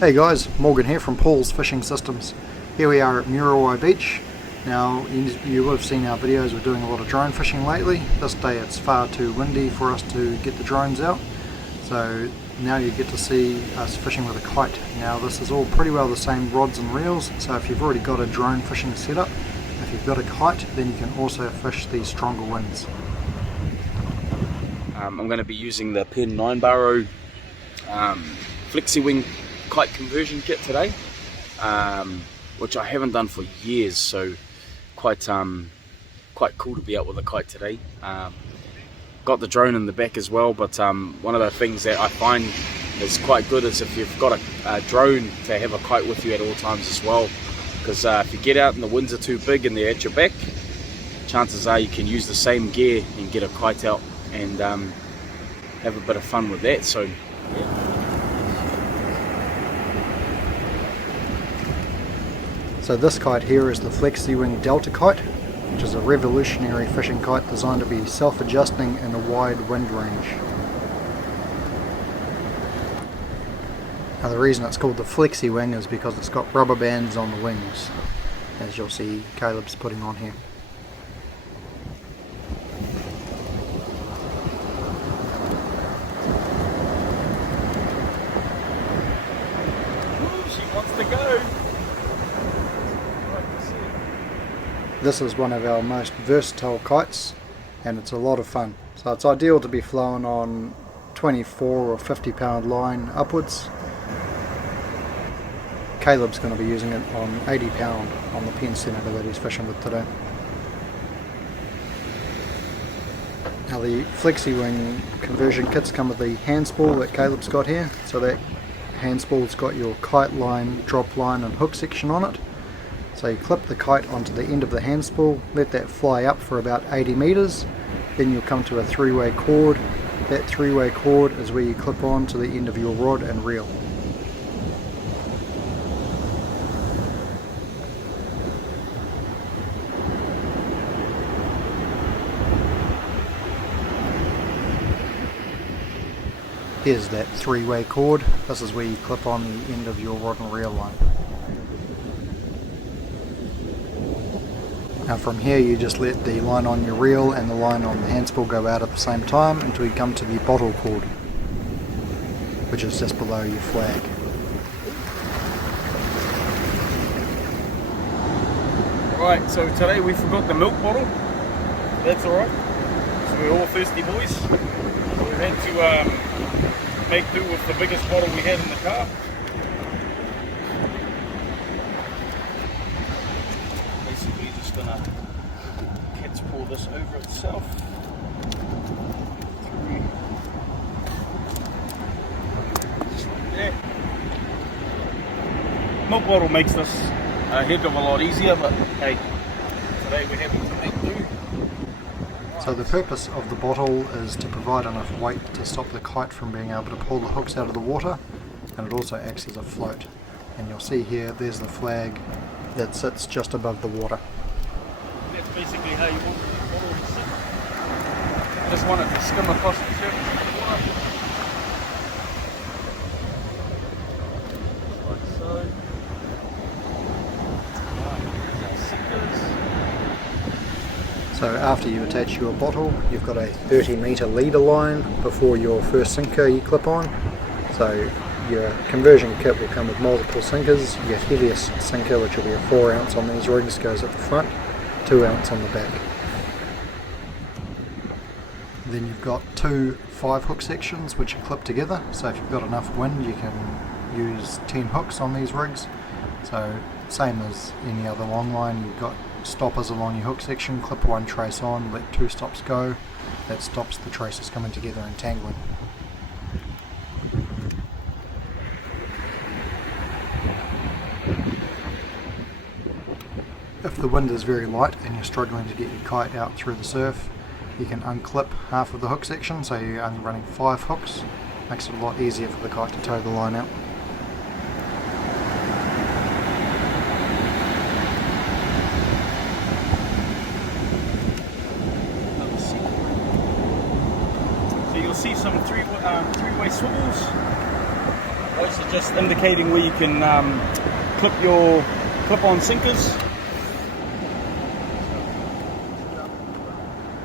Hey guys, Morgan here from Paul's Fishing Systems. Here we are at Muriwai Beach. Now you would have seen our videos, we're doing a lot of drone fishing lately. This day it's far too windy for us to get the drones out. So now you get to see us fishing with a kite. Now this is all pretty well the same rods and reels, so if you've already got a drone fishing setup, if you've got a kite, then you can also fish these stronger winds. I'm going to be using the Pen 9 Flexi-Wing kite conversion kit today, which I haven't done for years, so quite cool to be out with a kite today. Got the drone in the back as well, but one of the things that I find is quite good is if you've got a drone to have a kite with you at all times as well, because if you get out and the winds are too big and they're at your back, chances are you can use the same gear and get a kite out and have a bit of fun with that. So yeah. So this kite here is the Flexi-Wing Delta kite, which is a revolutionary fishing kite designed to be self-adjusting in a wide wind range. Now the reason it's called the Flexi-Wing is because it's got rubber bands on the wings, as you'll see Caleb's putting on here. Ooh, she wants to go. This is one of our most versatile kites and it's a lot of fun. So it's ideal to be flown on 24 or 50 pound line upwards. Caleb's going to be using it on 80 pound on the Pen Senator that he's fishing with today. Now the Flexi-Wing conversion kits come with the hand spool that Caleb's got here. So that hand spool's got your kite line, drop line and hook section on it. So you clip the kite onto the end of the hand spool, let that fly up for about 80 meters, then you'll come to a three-way cord. That three-way cord is where you clip on to the end of your rod and reel. Here's that three-way cord. This is where you clip on the end of your rod and reel line. Now from here you just let the line on your reel and the line on the hand spool go out at the same time until you come to the bottle cord, which is just below your flag. Right, so today we forgot the milk bottle. That's alright. So we're all thirsty boys. So we had to make do with the biggest bottle we had in the car. Gonna catch pour this over itself. Just like that. Milk bottle makes this a heck of a lot easier, but hey, today we're having to make do. So the purpose of the bottle is to provide enough weight to stop the kite from being able to pull the hooks out of the water, and it also acts as a float. And you'll see here, there's the flag that sits just above the water. That's basically how you want the bottle to sit. I just want it to skim across the surface of the water. Like so. So after you attach your bottle, you've got a 30-meter leader line before your first sinker you clip on. So your conversion kit will come with multiple sinkers. Your heaviest sinker, which will be a 4 ounce on these rigs, goes at the front. 2 ounce on the back. Then you've got two 5-hook sections which are clipped together, so if you've got enough wind you can use 10 hooks on these rigs. So same as any other long line, you've got stoppers along your hook section, clip one trace on, let 2 stops go. That stops the traces coming together and tangling. If the wind is very light and you're struggling to get your kite out through the surf, you can unclip half of the hook section, so you're only running 5 hooks. Makes it a lot easier for the kite to tow the line out. So you'll see some three-way swivels right arrows are just indicating where you can clip your clip-on sinkers.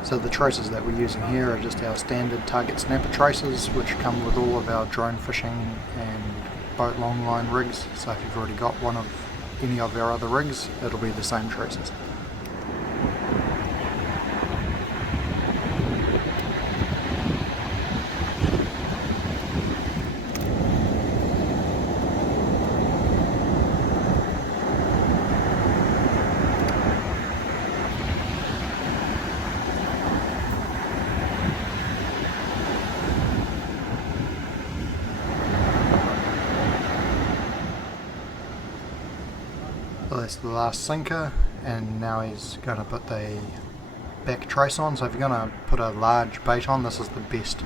So the traces that we're using here are just our standard target snapper traces, which come with all of our drone fishing and boat longline rigs. So if you've already got one of any of our other rigs, it'll be the same traces. So that's the last sinker, and now he's going to put the back trace on. So if you're going to put a large bait on, this is the best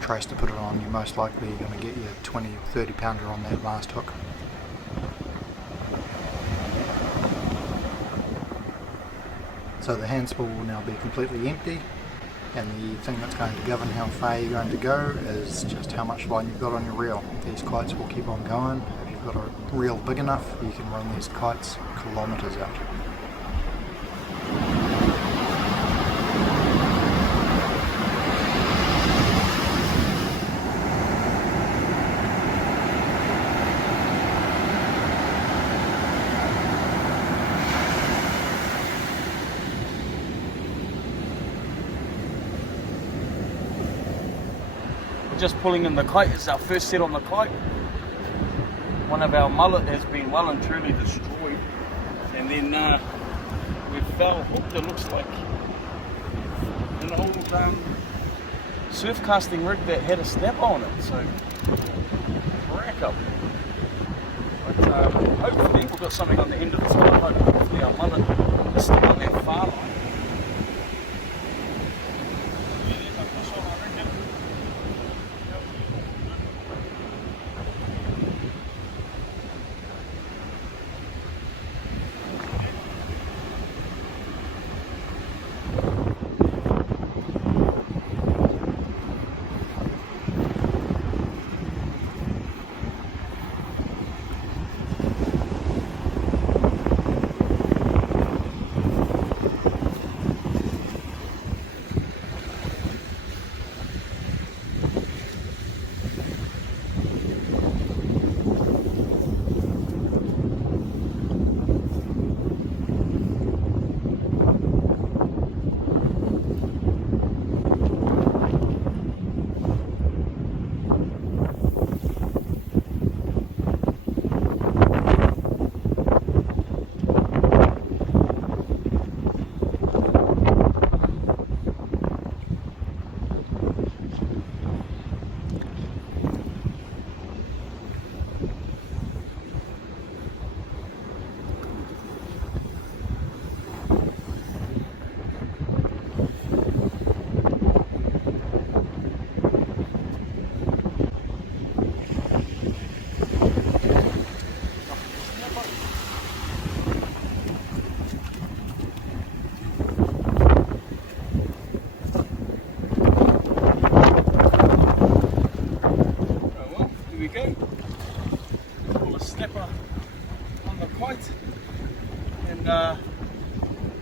trace to put it on. You're most likely going to get your 20 or 30 pounder on that last hook. So the hand spool will now be completely empty, and the thing that's going to govern how far you're going to go is just how much line you've got on your reel. These kites will keep on going. If you've got a reel big enough, you can run these kites kilometres out. Just pulling in the kite. It's our first set on the kite. One of our mullet has been well and truly destroyed, and then we foul hooked, it looks like, an old surf casting rig that had a snapper on it, so crack up. But hopefully we've got something on the end of the spot. Hopefully our mullet is still on that far line.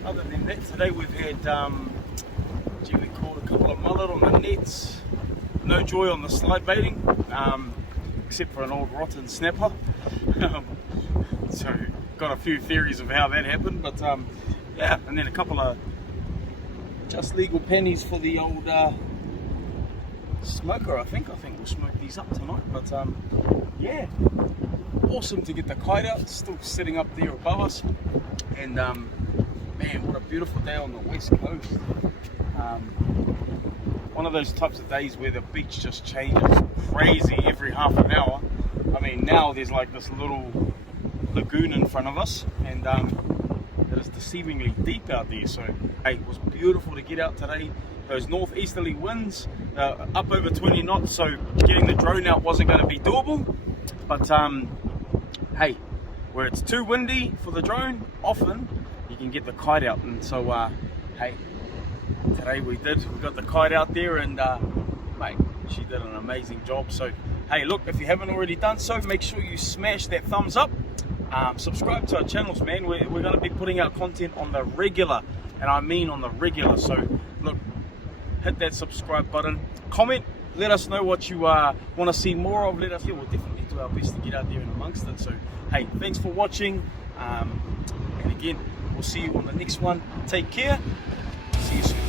Other than that, today we've had, we caught a couple of mullet on the nets. No joy on the slide baiting, except for an old rotten snapper. So, got a few theories of how that happened, but yeah, and then a couple of just legal pennies for the old smoker. I think we'll smoke these up tonight, but yeah, awesome to get the kite out. It's still sitting up there above us, and man, what a beautiful day on the west coast. One of those types of days where the beach just changes crazy every half an hour. I mean, now there's like this little lagoon in front of us, and it is deceivingly deep out there. So hey, it was beautiful to get out today. Those northeasterly winds up over 20 knots, so getting the drone out wasn't going to be doable, but hey, where it's too windy for the drone, often you can get the kite out. And so hey, today we got the kite out there, and mate, she did an amazing job. So hey, look, if you haven't already done so, make sure you smash that thumbs up. Subscribe to our channels, man. We're going to be putting out content on the regular, and I mean on the regular. So look, hit that subscribe button, comment, let us know what you want to see more of. Let us hear. We'll definitely do our best to get out there and amongst it. So hey, thanks for watching, and again, we'll see you on the next one. Take care. See you soon.